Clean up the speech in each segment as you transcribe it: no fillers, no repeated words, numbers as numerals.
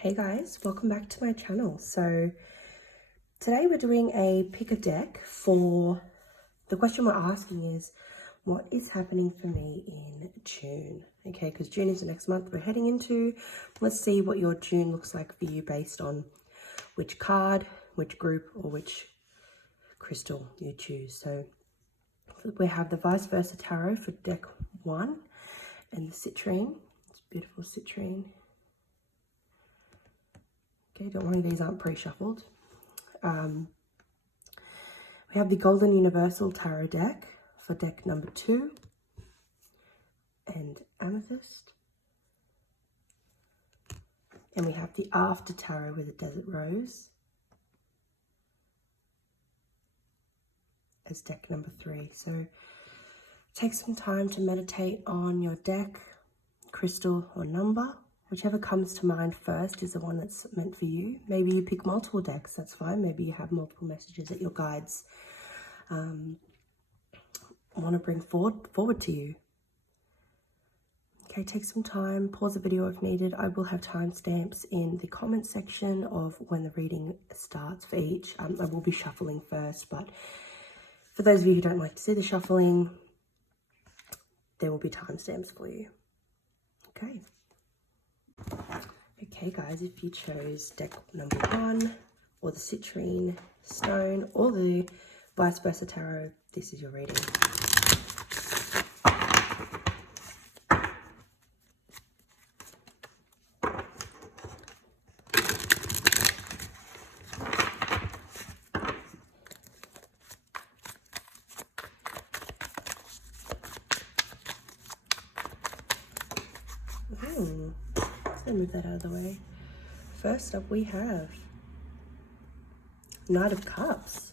Hey guys, welcome back to my channel. So today we're doing a pick a deck. For the question we're asking is, what is happening for me in June? Okay, because June is the next month we're heading into. Let's see what your June looks like for you based on which card, which group, or which crystal you choose. So we have the Vice Versa Tarot for deck 1 and the citrine. It's beautiful citrine. Okay, don't worry, these aren't pre-shuffled. We have the Golden Universal Tarot deck for deck number 2 and Amethyst. And we have the After Tarot with a Desert Rose as deck number 3. So take some time to meditate on your deck, crystal or number. Whichever comes to mind first is the one that's meant for you. Maybe you pick multiple decks, that's fine. Maybe you have multiple messages that your guides want to bring forward to you. Okay, take some time, pause the video if needed. I will have timestamps in the comment section of when the reading starts for each. I will be shuffling first, but for those of you who don't like to see the shuffling, there will be timestamps for you. Okay. Okay guys, if you chose deck number 1 or the citrine stone or the Vice Versa Tarot, this is your reading. Move that out of the way. First up we have Knight of Cups.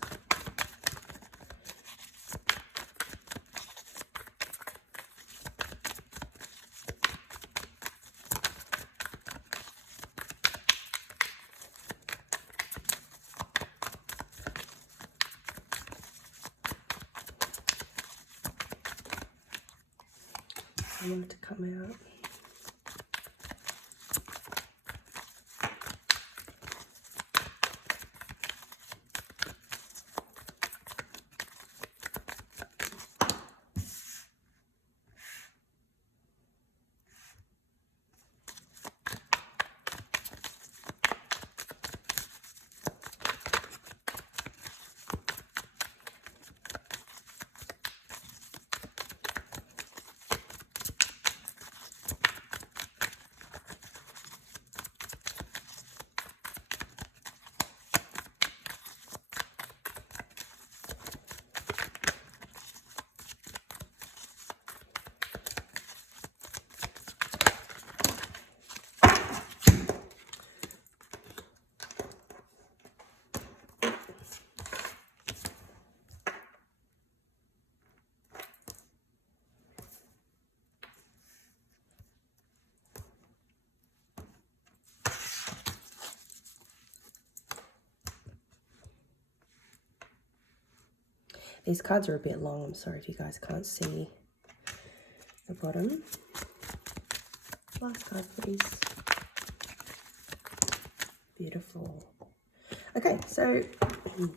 I want it to come out. These cards are a bit long. I'm sorry if you guys can't see the bottom. Last card, please. Beautiful. Okay, so we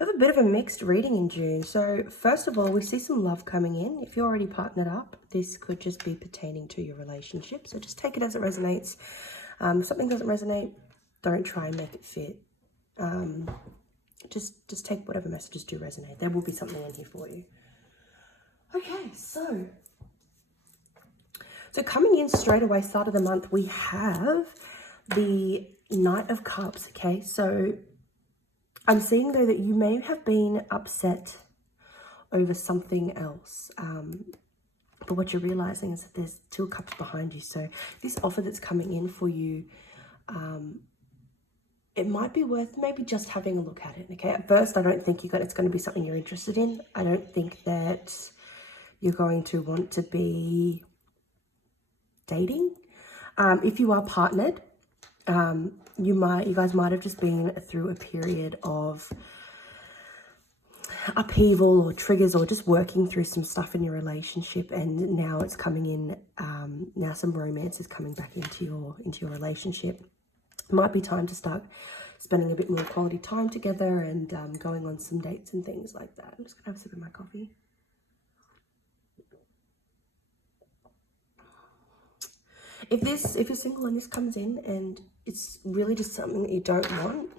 have a bit of a mixed reading in June. So first of all, we see some love coming in. If you're already partnered up, this could just be pertaining to your relationship. So just take it as it resonates. If something doesn't resonate, don't try and make it fit. Just take whatever messages do resonate. There will be something in here for you. Okay, so coming in straight away, start of the month, we have the Knight of Cups. Okay, so I'm seeing though that you may have been upset over something else. But what you're realizing is that there's 2 cups behind you. So this offer that's coming in for you, it might be worth maybe just having a look at it. Okay, at first I don't think it's going to be something you're interested in. I don't think that you're going to want to be dating. If you are partnered, you guys might have just been through a period of upheaval or triggers, or just working through some stuff in your relationship, and now it's coming in. Now some romance is coming back into your relationship. It might be time to start spending a bit more quality time together and going on some dates and things like that. I'm just gonna have a sip of my coffee. If you're single and this comes in and it's really just something that you don't want,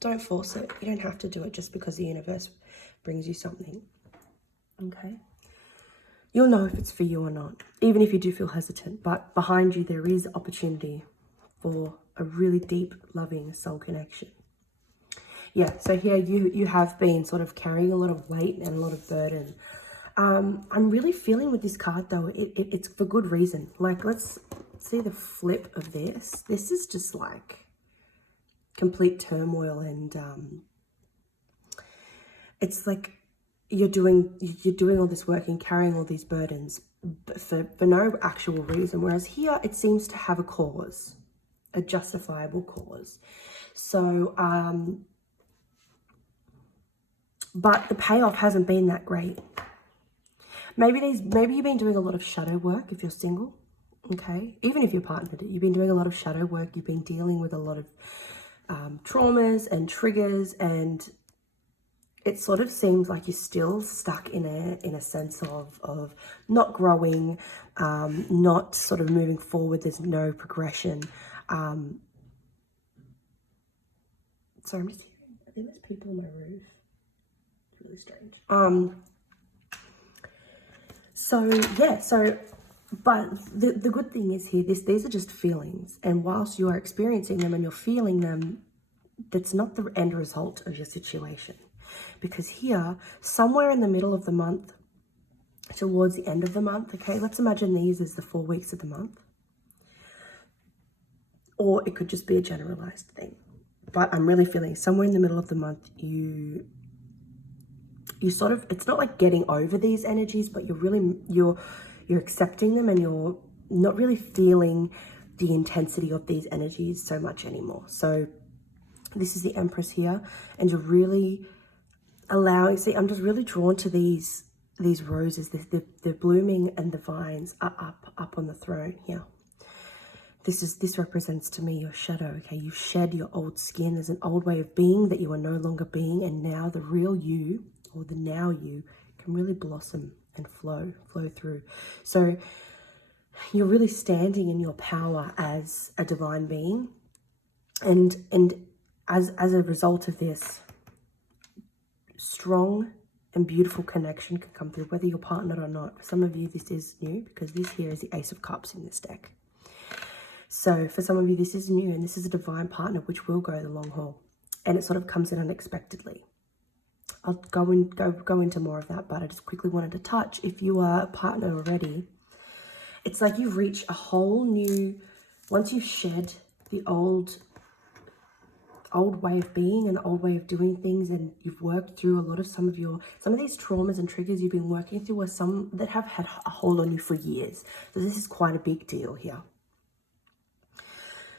don't force it. You don't have to do it just because the universe brings you something. Okay? You'll know if it's for you or not, even if you do feel hesitant. But behind you, there is opportunity for a really deep, loving soul connection. Yeah, so here you have been sort of carrying a lot of weight and a lot of burden. I'm really feeling with this card, though, it's for good reason. Like, let's see the flip of this. This is just like complete turmoil, and it's like you're doing all this work and carrying all these burdens for no actual reason. Whereas here, it seems to have a cause, a justifiable cause. So, but the payoff hasn't been that great. Maybe you've been doing a lot of shadow work if you're single, okay? Even if you're partnered, you've been doing a lot of shadow work. You've been dealing with a lot of traumas and triggers, and it sort of seems like you're still stuck in a sense of not growing, not sort of moving forward. There's no progression. Sorry, I'm just hearing, I think there's people on my roof. It's really strange. But the good thing is here, these are just feelings. And whilst you are experiencing them and you're feeling them, that's not the end result of your situation. Because here, somewhere in the middle of the month, towards the end of the month, okay, let's imagine these as the 4 weeks of the month. Or it could just be a generalized thing. But I'm really feeling somewhere in the middle of the month, you sort of, it's not like getting over these energies, but you're accepting them, and you're not really feeling the intensity of these energies so much anymore. So this is the Empress here, and you're really allowing, see, I'm just really drawn to these roses. They're blooming, and the vines are up on the throne here. This represents to me your shadow, okay? You've shed your old skin. There's an old way of being that you are no longer being, and now the real you, or the now you, can really blossom and flow through. So you're really standing in your power as a divine being, and as a result of this, strong and beautiful connection can come through, whether you're partnered or not. For some of you, this is new, because this here is the Ace of Cups in this deck. So for some of you, this is new, and this is a divine partner which will go the long haul, and it sort of comes in unexpectedly. I'll go into more of that, but I just quickly wanted to touch, if you are a partner already, it's like you've reached a whole new, once you've shed the old way of being and the old way of doing things, and you've worked through a lot of some of these traumas and triggers you've been working through, are some that have had a hold on you for years. So this is quite a big deal here.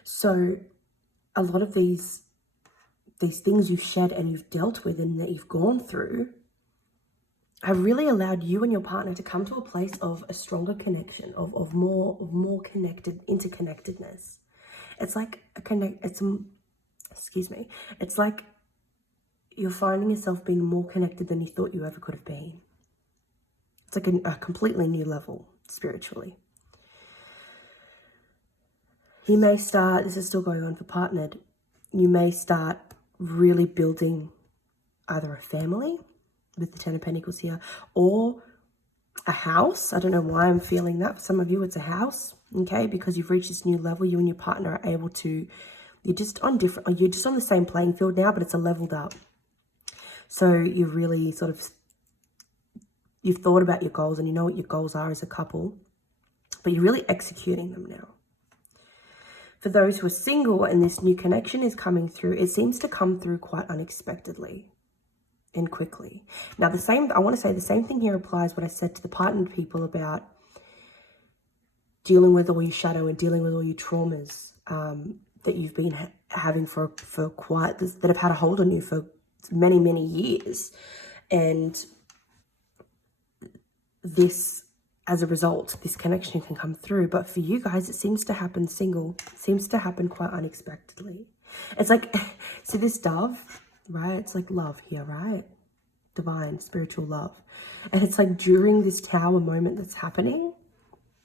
So a lot of these things you've shed and you've dealt with and that you've gone through have really allowed you and your partner to come to a place of a stronger connection, of more connected, interconnectedness. It's like it's like you're finding yourself being more connected than you thought you ever could have been. It's like a completely new level spiritually. You may start, this is still going on for partnered, you may start really building either a family with the Ten of Pentacles here, or a house. I don't know why I'm feeling that. For some of you, it's a house, okay? Because you've reached this new level, you and your partner are able to, you're just on the same playing field now, but it's a leveled up. So you've really you've thought about your goals, and you know what your goals are as a couple, but you're really executing them now. For those who are single and this new connection is coming through, it seems to come through quite unexpectedly and quickly. Now, I want to say the same thing here applies what I said to the partnered people about dealing with all your shadow and dealing with all your traumas that you've been having for that have had a hold on you for many, many years. And this, as a result, this connection can come through. But for you guys, it seems to happen quite unexpectedly. It's like, see this dove, right? It's like love here, right? Divine, spiritual love. And it's like during this tower moment that's happening,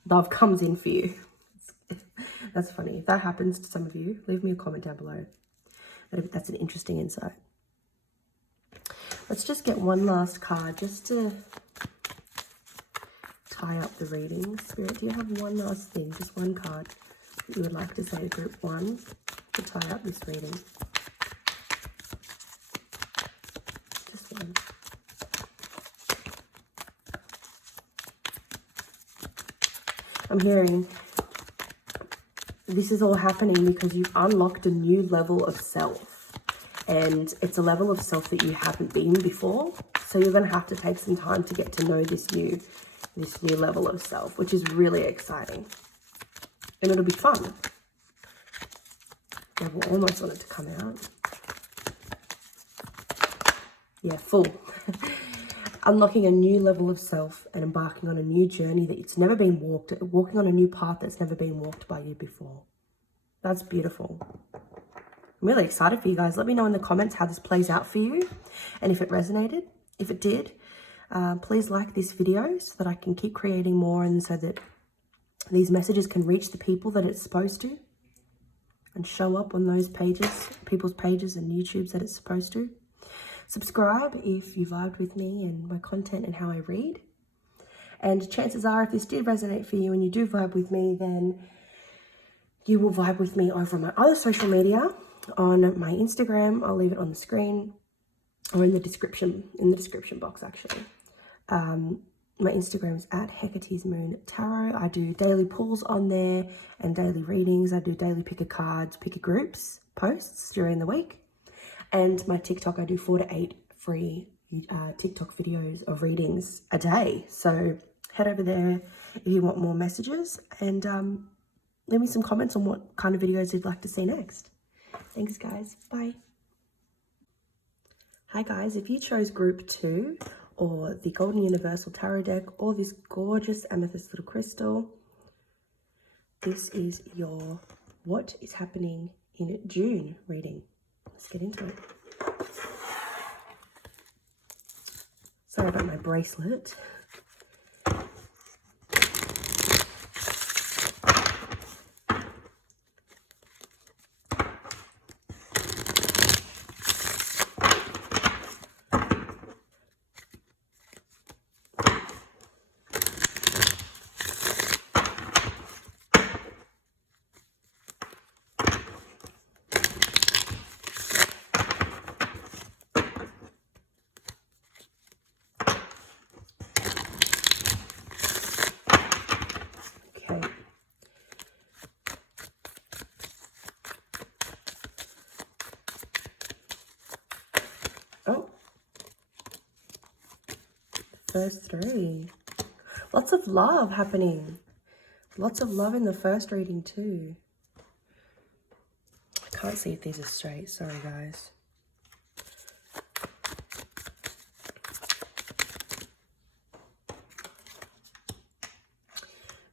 love comes in for you. That's funny. If that happens to some of you, leave me a comment down below. That's an interesting insight. Let's just get one last card just to tie up the reading. Spirit, do you have one last thing, just one card that you would like to say to group one to tie up this reading? Just one. I'm hearing this is all happening because you've unlocked a new level of self, and it's a level of self that you haven't been before. So you're going to have to take some time to get to know this new level of self, which is really exciting, and it'll be fun. I almost want it to come out. Yeah, full. Unlocking a new level of self and embarking on a new journey that it's never been walked, walking on a new path that's never been walked by you before. That's beautiful. I'm really excited for you guys. Let me know in the comments how this plays out for you and if it resonated. If it did, please like this video so that I can keep creating more and so that these messages can reach the people that it's supposed to and show up on those pages, people's pages and YouTube's that it's supposed to. Subscribe if you vibed with me and my content and how I read. And chances are, if this did resonate for you and you do vibe with me, then you will vibe with me over my other social media. On my Instagram, I'll leave it on the screen or in the description box actually. My Instagram is at Hecate's Moon Tarot. I do daily pulls on there and daily readings. I do daily picker cards, picker groups, posts during the week. And my TikTok, I do 4 to 8 free TikTok videos of readings a day. So head over there if you want more messages, and leave me some comments on what kind of videos you'd like to see next. Thanks, guys. Bye. Hi, guys. If you chose group 2 or the Golden Universal Tarot deck or this gorgeous amethyst little crystal, this is your What is Happening in June reading. Let's get into it. Sorry about my bracelet. Oh, first 3. Lots of love happening. Lots of love in the first reading too. I can't see if these are straight. Sorry, guys.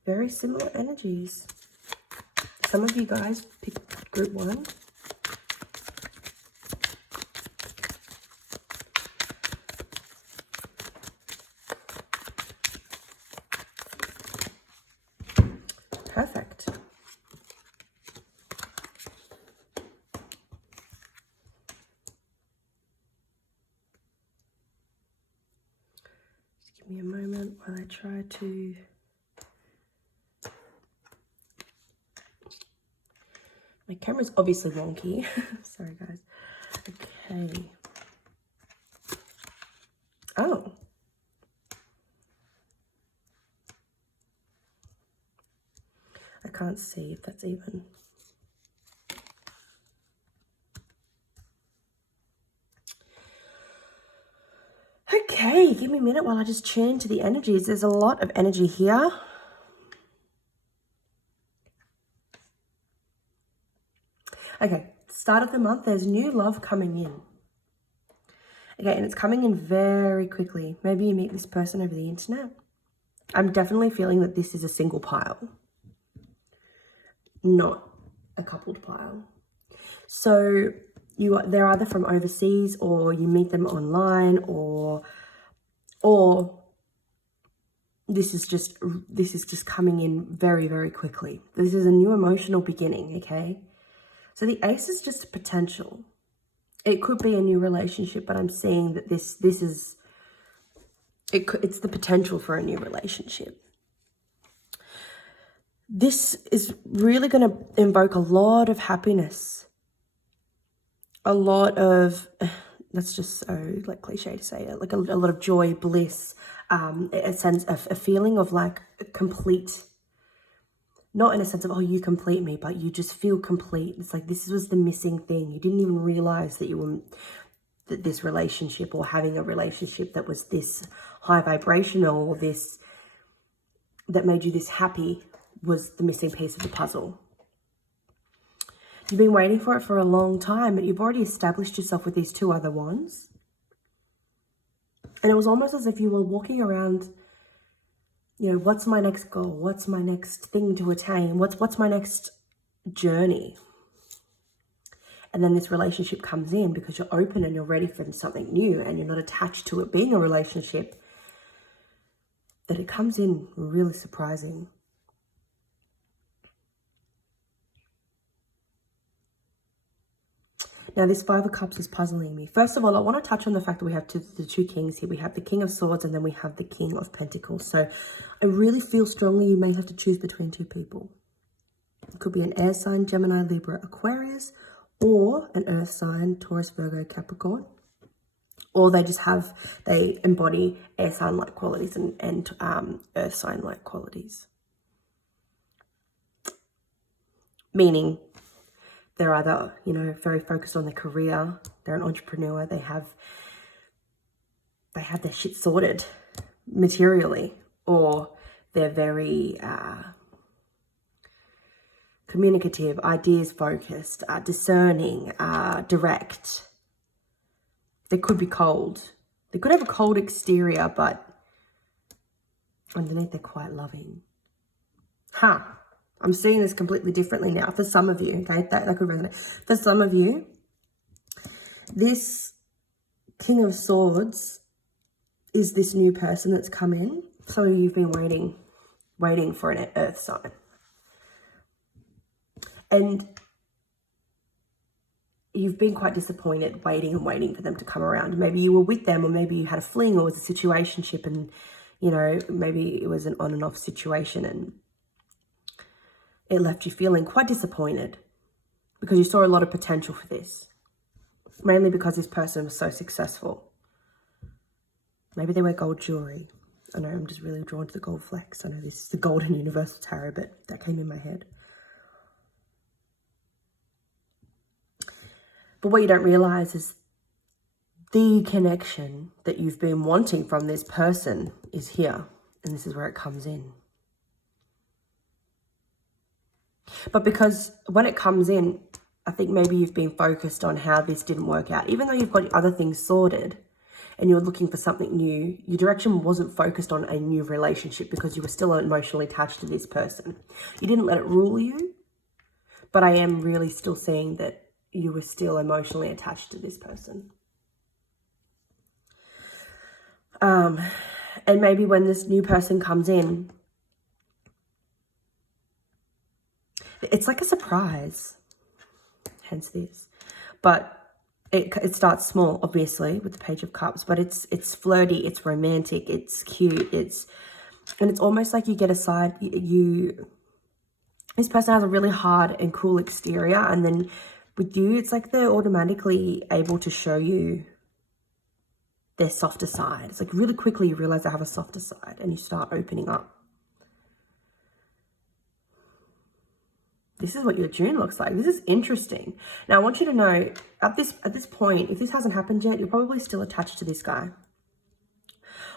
Very similar energies. Some of you guys picked group 1. Perfect. Just give me a moment while I try to... My camera's obviously wonky. Sorry, guys. Okay. Oh. I can't see if that's even. Okay, give me a minute while I just tune to the energies. There's a lot of energy here. Okay, start of the month, there's new love coming in. Okay, and it's coming in very quickly. Maybe you meet this person over the internet. I'm definitely feeling that this is a single pile, not a coupled pile. So they're either from overseas, or you meet them online, or this is just coming in very, very quickly. This is a new emotional beginning, okay? So the Ace is just a potential. It could be a new relationship, but I'm seeing that it's the potential for a new relationship. This is really going to invoke a lot of happiness. A lot of, that's just so like cliche to say it, like a lot of joy, bliss, a sense of a feeling of like complete, not in a sense of, oh, you complete me, but you just feel complete. It's like this was the missing thing. You didn't even realize that this relationship, or having a relationship that was this high vibrational, or this that made you this happy, was the missing piece of the puzzle. You've been waiting for it for a long time, but you've already established yourself with these two other wands. And it was almost as if you were walking around, you know, what's my next goal? What's my next thing to attain? What's my next journey? And then this relationship comes in because you're open and you're ready for something new, and you're not attached to it being a relationship. That it comes in really surprising. Now, this Five of Cups is puzzling me. First of all, I want to touch on the fact that we have the two kings here. We have the King of Swords, and then we have the King of Pentacles. So I really feel strongly you may have to choose between two people. It could be an air sign, Gemini, Libra, Aquarius, or an earth sign, Taurus, Virgo, Capricorn. Or they embody air sign-like qualities and earth sign-like qualities. Meaning, they're either, you know, very focused on their career, they're an entrepreneur, they have their shit sorted materially, or they're very communicative, ideas focused, discerning, direct. They could be cold. They could have a cold exterior, but underneath they're quite loving. I'm seeing this completely differently now for some of you, okay? That could resonate. For some of you, this King of Swords is this new person that's come in. Some of you have been waiting for an earth sign. And you've been quite disappointed waiting for them to come around. Maybe you were with them, or maybe you had a fling, or it was a situationship, and, you know, maybe it was an on and off situation, and it left you feeling quite disappointed because you saw a lot of potential for this. Mainly because this person was so successful. Maybe they wear gold jewelry. I know I'm just really drawn to the gold flecks. I know this is the Golden Universal Tarot, but that came in my head. But what you don't realize is the connection that you've been wanting from this person is here. And this is where it comes in. But because when it comes in, I think maybe you've been focused on how this didn't work out. Even though you've got other things sorted and you're looking for something new, your direction wasn't focused on a new relationship because you were still emotionally attached to this person. You didn't let it rule you, but I am really still seeing that you were still emotionally attached to this person. And maybe when this new person comes in, it's like a surprise, hence this. But it starts small, obviously, with the Page of Cups, but it's flirty, it's romantic, it's cute, and it's almost like you get a side, this person has a really hard and cool exterior, and then with you, it's like they're automatically able to show you their softer side. It's like really quickly you realize they have a softer side, and you start opening up. This is what your June looks like. This is interesting. Now, I want you to know, at this point, if this hasn't happened yet, you're probably still attached to this guy.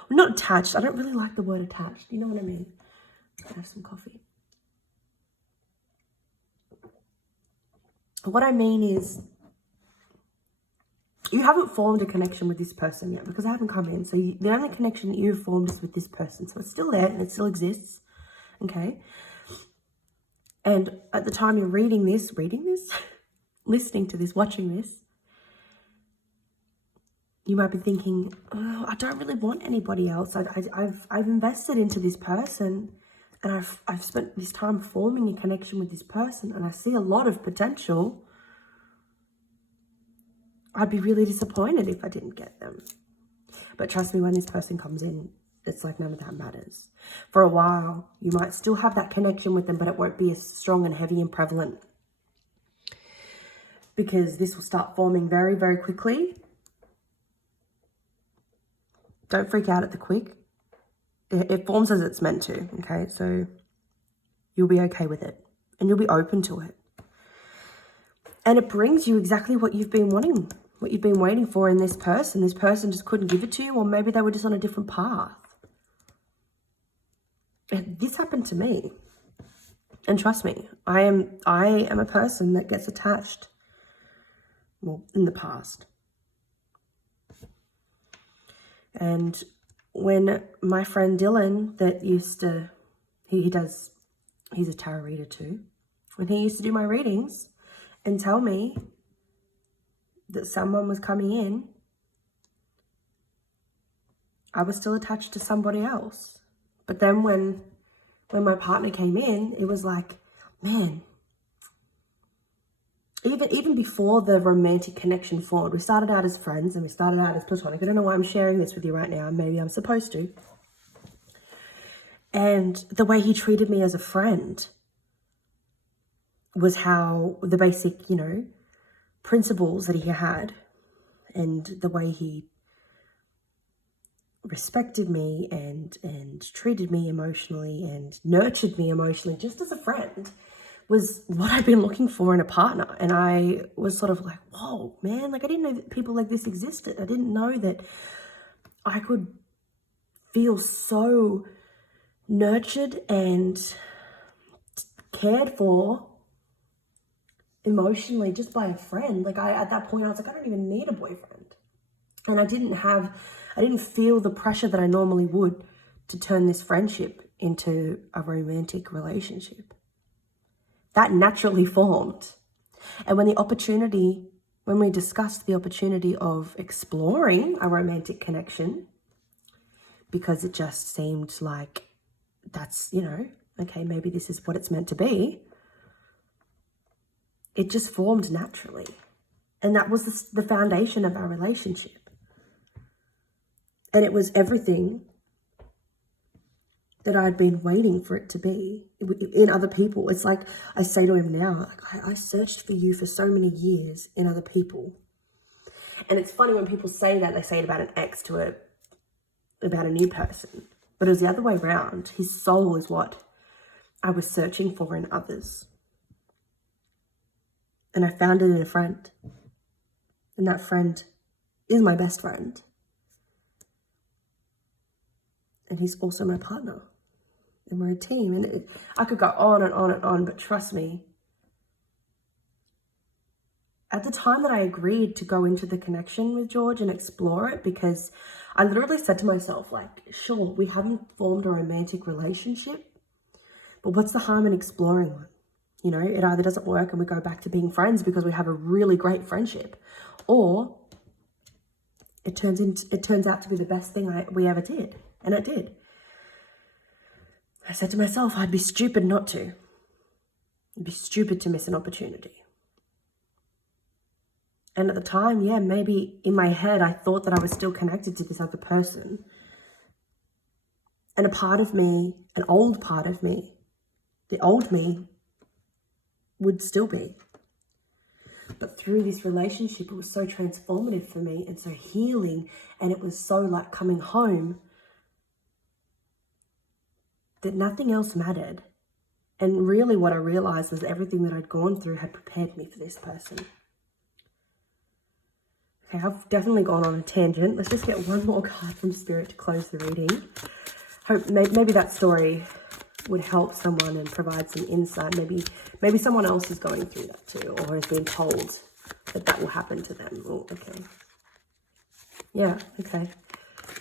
Well, not attached. I don't really like the word attached. You know what I mean? I have some coffee. What I mean is, you haven't formed a connection with this person yet because I haven't come in. So the only connection that you've formed is with this person. So it's still there and it still exists. Okay? And at the time you're reading this, listening to this, watching this, you might be thinking, oh, I don't really want anybody else. I've invested into this person, and I've spent this time forming a connection with this person, and I see a lot of potential. I'd be really disappointed if I didn't get them. But trust me, when this person comes in, it's like none of that matters. For a while, you might still have that connection with them, but it won't be as strong and heavy and prevalent, because this will start forming very, very quickly. Don't freak out at the quick. It forms as it's meant to, okay? So you'll be okay with it, and you'll be open to it. And it brings you exactly what you've been wanting, what you've been waiting for in this person. This person just couldn't give it to you, or maybe they were just on a different path. This happened to me. And trust me, I am a person that gets attached, well, in the past. And when my friend Dylan, that used to, he's a tarot reader too. When he used to do my readings and tell me that someone was coming in, I was still attached to somebody else. But then when my partner came in, it was like, man, even before the romantic connection formed, we started out as friends and we started out as platonic. I don't know why I'm sharing this with you right now. Maybe I'm supposed to. And the way he treated me as a friend was how the basic, principles that he had, and the way he respected me and treated me emotionally and nurtured me emotionally just as a friend was what I've been looking for in a partner. And I was sort of like, whoa, man, like I didn't know that people like this existed. I didn't know that I could feel so nurtured and cared for emotionally just by a friend. Like at that point I was like, I don't even need a boyfriend. And I didn't feel the pressure that I normally would to turn this friendship into a romantic relationship. That naturally formed. And when we discussed the opportunity of exploring a romantic connection, because it just seemed like that's, okay, maybe this is what it's meant to be, it just formed naturally. And that was the foundation of our relationship. And it was everything that I'd been waiting for it to be in other people. It's like I say to him now, like, I searched for you for so many years in other people. And it's funny when people say that, they say it about an ex about a new person. But it was the other way around. His soul is what I was searching for in others. And I found it in a friend. And that friend is my best friend. And he's also my partner. And we're a team. And I could go on and on and on, but trust me, at the time that I agreed to go into the connection with George and explore it, because I literally said to myself, like, sure, we haven't formed a romantic relationship, but what's the harm in exploring one? It either doesn't work and we go back to being friends because we have a really great friendship, or it turns out to be the best thing we ever did. And it did. I said to myself, I'd be stupid not to. I'd be stupid to miss an opportunity. And at the time, yeah, maybe in my head, I thought that I was still connected to this other person. And a part of me, an old part of me, the old me would still be. But through this relationship, it was so transformative for me and so healing. And it was so like coming home that nothing else mattered. And really what I realized was everything that I'd gone through had prepared me for this person. Okay, I've definitely gone on a tangent. Let's just get one more card from Spirit to close the reading. Hope maybe that story would help someone and provide some insight. Maybe someone else is going through that too, or has been told that will happen to them. Oh, okay. Yeah, okay.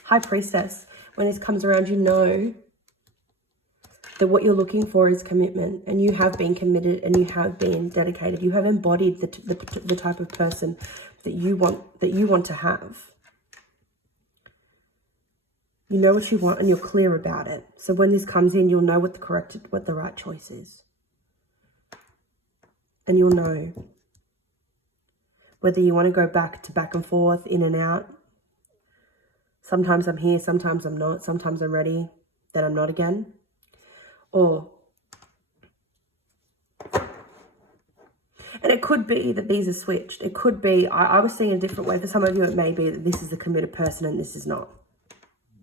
High Priestess. When this comes around, that what you're looking for is commitment, and you have been committed and you have been dedicated. You have embodied the type of person that you want to have. You know what you want and you're clear about it. So when this comes in, you'll know what the right choice is. And you'll know whether you want to go back and forth, in and out. Sometimes I'm here, sometimes I'm not. Sometimes I'm ready, then I'm not again. Or, and it could be that these are switched. It could be, I was seeing a different way. For some of you, it may be that this is the committed person and this is not.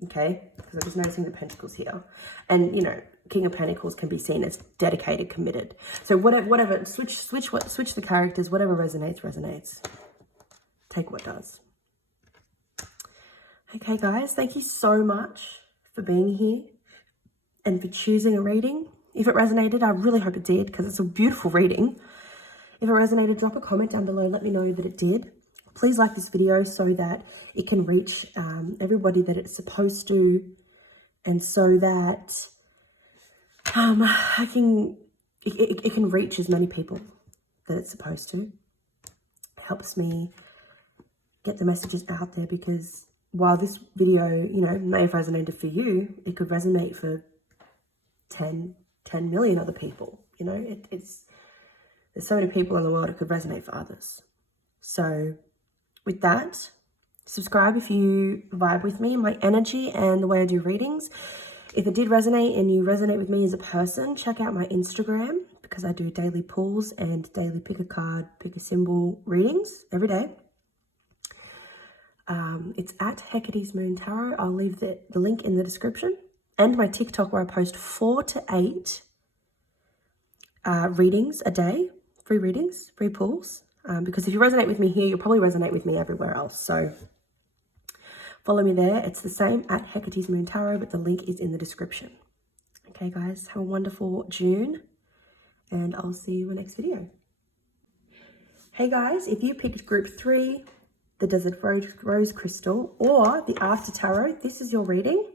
Okay? Because I'm just noticing the pentacles here. And, you know, King of Pentacles can be seen as dedicated, committed. So whatever, switch the characters. Whatever resonates. Take what does. Okay, guys, thank you so much for being here and for choosing a reading. If it resonated, I really hope it did, because it's a beautiful reading. If it resonated, drop a comment down below. Let me know that it did. Please like this video so that it can reach everybody that it's supposed to, and so that it can reach as many people that it's supposed to. It helps me get the messages out there, because while this video, you know, may have resonated for you, it could resonate for 10 million other people. You know, there's so many people in the world, it could resonate for others. So with that, subscribe if you vibe with me and my energy and the way I do readings. If it did resonate and you resonate with me as a person, check out my Instagram, because I do daily pulls and daily pick a card, pick a symbol readings every day. It's at Hecate's Moon Tarot. I'll leave the link in the description. And my TikTok, where I post 4 to 8 readings a day. Free readings, free pulls. Because if you resonate with me here, you'll probably resonate with me everywhere else. So follow me there. It's the same, at Hecate's Moon Tarot, but the link is in the description. Okay, guys, have a wonderful June, and I'll see you in the next video. Hey, guys, if you picked group 3, the Desert Rose Crystal, or the After Tarot, this is your reading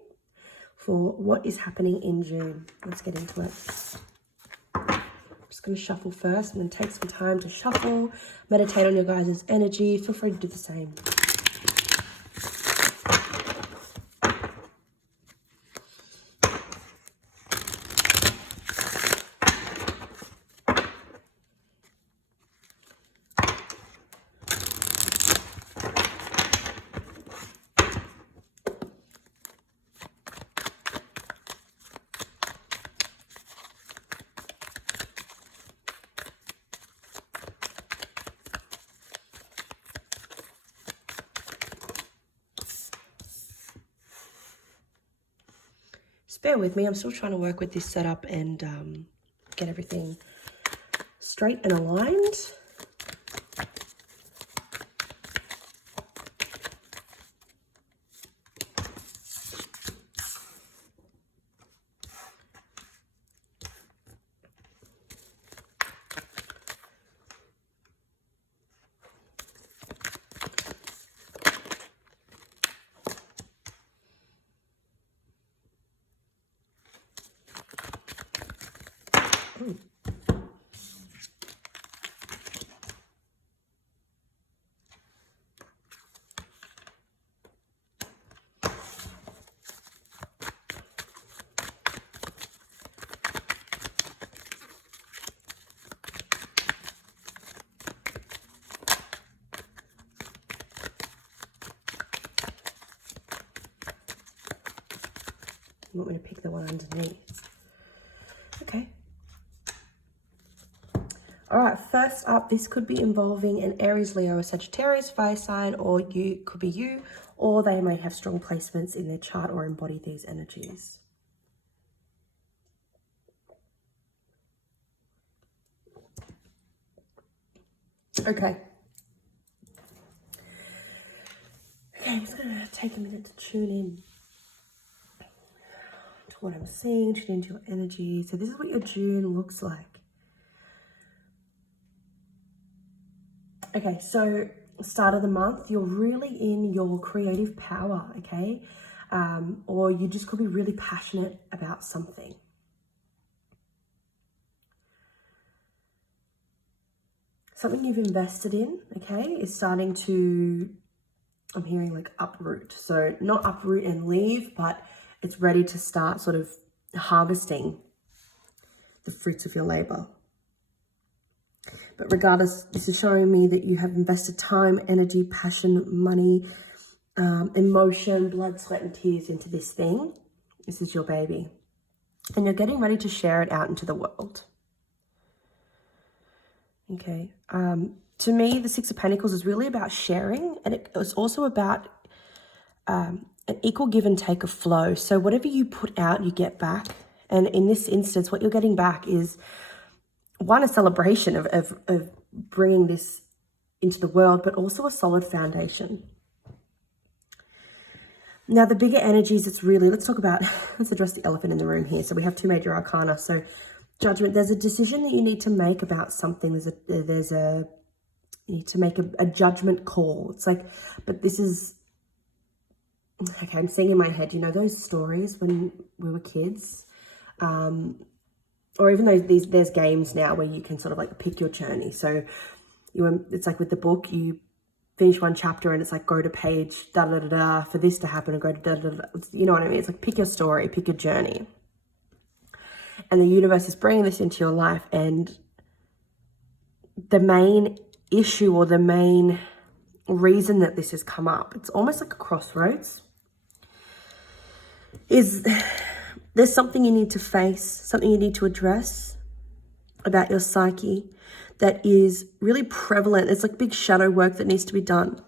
for what is happening in June. Let's get into it. Just going to shuffle first. I'm going to take some time to shuffle, meditate on your guys' energy. Feel free to do the same. Just bear with me. I'm still trying to work with this setup and get everything straight and aligned. You want me to pick the one underneath? Okay. All right, first up, this could be involving an Aries, Leo, or Sagittarius fire sign, or could be you, or they may have strong placements in their chart or embody these energies. Okay. Okay, I'm just going to take a minute to tune in to what I'm seeing, tune into your energy. So this is what your June looks like. Okay, so start of the month, you're really in your creative power, okay? Or you just could be really passionate about something. something you've invested in, okay, is starting to, I'm hearing like uproot. So not uproot and leave, but it's ready to start sort of harvesting the fruits of your labor. But regardless, this is showing me that you have invested time, energy, passion, money, emotion, blood, sweat, and tears into this thing. This is your baby. And you're getting ready to share it out into the world. Okay. To me, the Six of Pentacles is really about sharing, and it's also about an equal give and take of flow. So whatever you put out, you get back. And in this instance, what you're getting back is, one, a celebration of bringing this into the world, but also a solid foundation. Now, the bigger energies, it's really, let's address the elephant in the room here. So we have two major arcana. So Judgment, there's a decision that you need to make about something. You need to make a judgment call. It's like, but this is, okay, I'm seeing in my head, you know, those stories when we were kids, or even though there's games now where you can sort of like pick your journey. So it's like with the book, you finish one chapter and it's like, go to page da da da da for this to happen, and go to da da da. You know what I mean? It's like, pick your story, pick your journey. And the universe is bringing this into your life, and the main issue or the main reason that this has come up, it's almost like a crossroads, is there's something you need to face, something you need to address about your psyche that is really prevalent. It's like big shadow work that needs to be done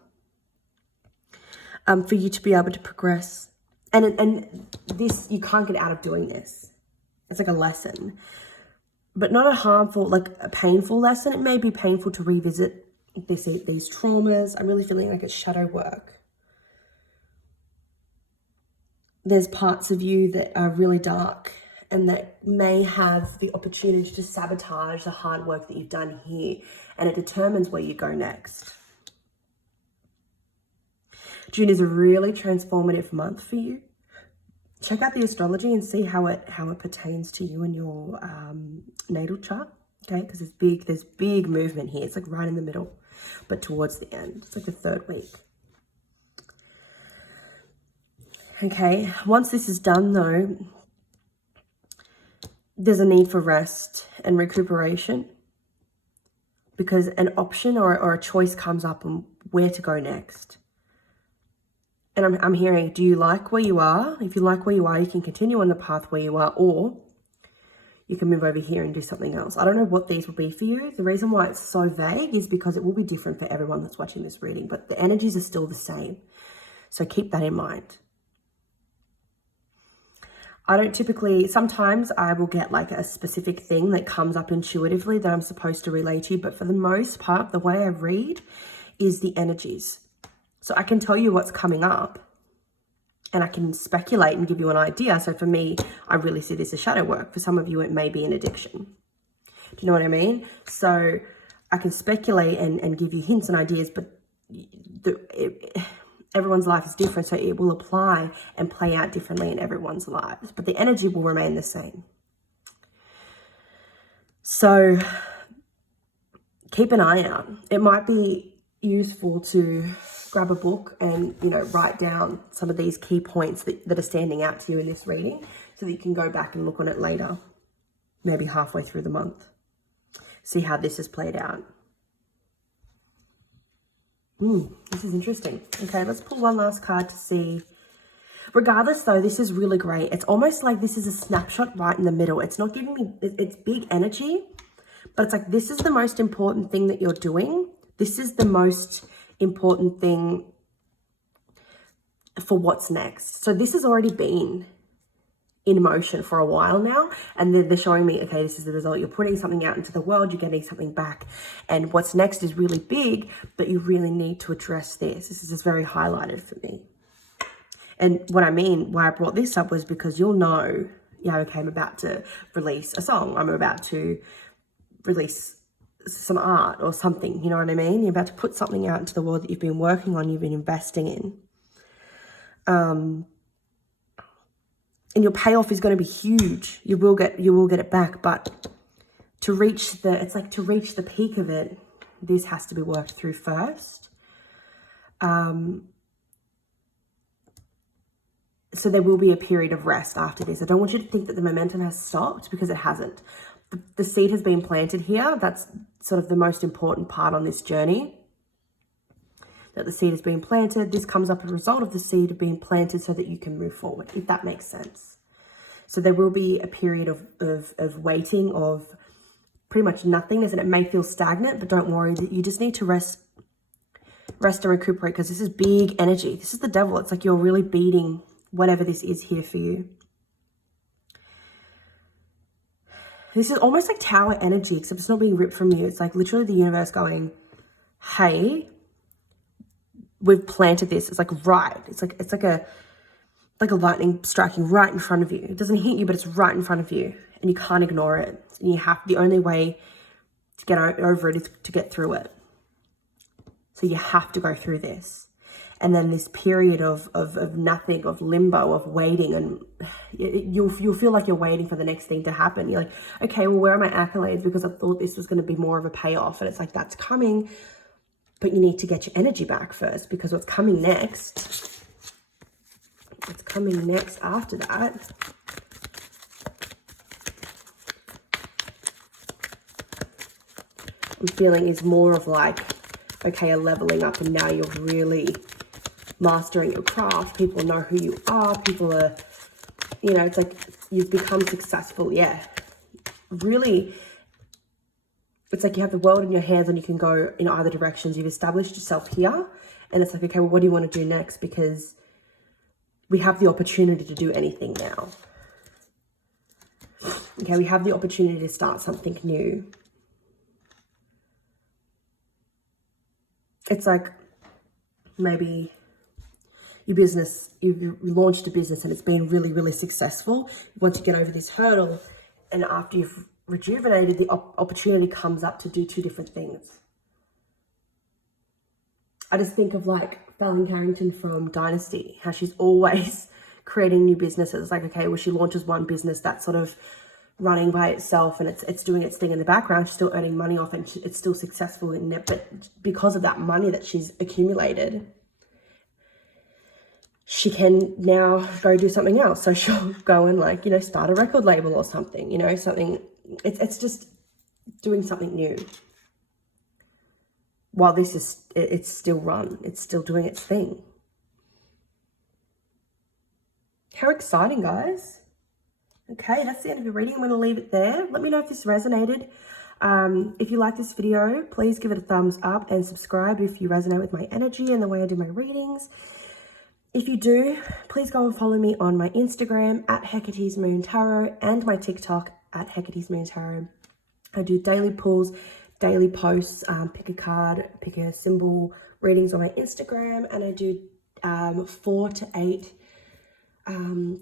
for you to be able to progress. And this, you can't get out of doing this. It's like a lesson, but not a harmful, like a painful lesson. It may be painful to revisit these traumas. I'm really feeling like it's shadow work. There's parts of you that are really dark and that may have the opportunity to sabotage the hard work that you've done here, and it determines where you go next. June is a really transformative month for you. Check out the astrology and see how it pertains to you and your natal chart, okay? Because there's big movement here. It's like right in the middle, but towards the end. It's like the third week. Okay, once this is done though, there's a need for rest and recuperation, because an option or a choice comes up on where to go next. And I'm hearing, do you like where you are? If you like where you are, you can continue on the path where you are, or you can move over here and do something else. I don't know what these will be for you. The reason why it's so vague is because it will be different for everyone that's watching this reading, but the energies are still the same. So keep that in mind. I don't typically, sometimes I will get like a specific thing that comes up intuitively that I'm supposed to relay to you, but for the most part, the way I read is the energies. So I can tell you what's coming up and I can speculate and give you an idea. So for me, I really see this as shadow work. For some of you, it may be an addiction. Do you know what I mean? So I can speculate and give you hints and ideas, but everyone's life is different. So it will apply and play out differently in everyone's lives, but the energy will remain the same. So keep an eye out. It might be useful to grab a book and, you know, write down some of these key points that are standing out to you in this reading, so that you can go back and look on it later, maybe halfway through the month, see how this has played out. This is interesting. Okay, let's pull one last card to see. Regardless though, this is really great. It's almost like this is a snapshot right in the middle. It's not giving me, it's big energy, but it's like, this is the most important thing that you're doing. This is the most important thing for what's next. So this has already been in motion for a while now, and they're showing me, okay, this is the result. You're putting something out into the world, you're getting something back, and what's next is really big, but you really need to address this. This is just very highlighted for me. And what I mean, why I brought this up was because you'll know, yeah, okay, I'm about to release a song, I'm about to release some art or something, you know what I mean? You're about to put something out into the world that you've been working on, you've been investing in. And your payoff is going to be huge. You will get it back, but to reach the peak of it, this has to be worked through first. So there will be a period of rest after this. I don't want you to think that the momentum has stopped, because it hasn't. The seed has been planted here. That's sort of the most important part on this journey, that the seed has been planted. This comes up as a result of the seed being planted so that you can move forward, if that makes sense. So there will be a period of waiting, of pretty much nothingness, and it may feel stagnant, but don't worry, that you just need to rest and recuperate, because this is big energy. This is the devil. It's like you're really beating whatever this is here for you. This is almost like tower energy, except it's not being ripped from you. It's like literally the universe going, hey, we've planted this. It's like right. It's like a lightning striking right in front of you. It doesn't hit you, but it's right in front of you, and you can't ignore it. And the only way to get over it is to get through it. So you have to go through this. And then this period of nothing, of limbo, of waiting, and you'll feel like you're waiting for the next thing to happen. You're like, okay, well, where are my accolades? Because I thought this was going to be more of a payoff. And it's like, that's coming, but you need to get your energy back first, because what's coming next, after that, I'm feeling is more of like, okay, a leveling up, and now you're really mastering your craft. People know who you are. People are, it's like you've become successful. Yeah, really, it's like you have the world in your hands and you can go in either directions. You've established yourself here, and it's like, okay, well, what do you want to do next? Because we have the opportunity to do anything now. Okay, we have the opportunity to start something new. It's like maybe you've launched a business and it's been really, really successful. Once you get over this hurdle, and after you've rejuvenated, the opportunity comes up to do two different things. I just think of like Fallon Carrington from Dynasty, how she's always creating new businesses. Like, okay, well, she launches one business that's sort of running by itself, and it's doing its thing in the background. She's still earning money off, and it's still successful in it. But because of that money that she's accumulated, she can now go do something else. So she'll go and like, start a record label or something, something. It's just doing something new. While this is, it's still run. It's still doing its thing. How exciting, guys. Okay, that's the end of your reading. I'm going to leave it there. Let me know if this resonated. If you like this video, please give it a thumbs up and subscribe if you resonate with my energy and the way I do my readings. If you do, please go and follow me on my Instagram at Hecate's Moon Tarot and my TikTok at Hecate's Moon Tarot. I do daily pulls, daily posts, pick a card, pick a symbol readings on my Instagram, and I do 4 to 8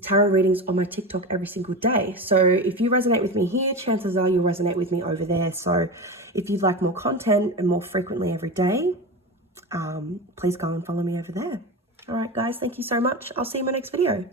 tarot readings on my TikTok every single day. So if you resonate with me here, chances are you'll resonate with me over there. So if you'd like more content and more frequently every day, please go and follow me over there. All right, guys, thank you so much. I'll see you in my next video.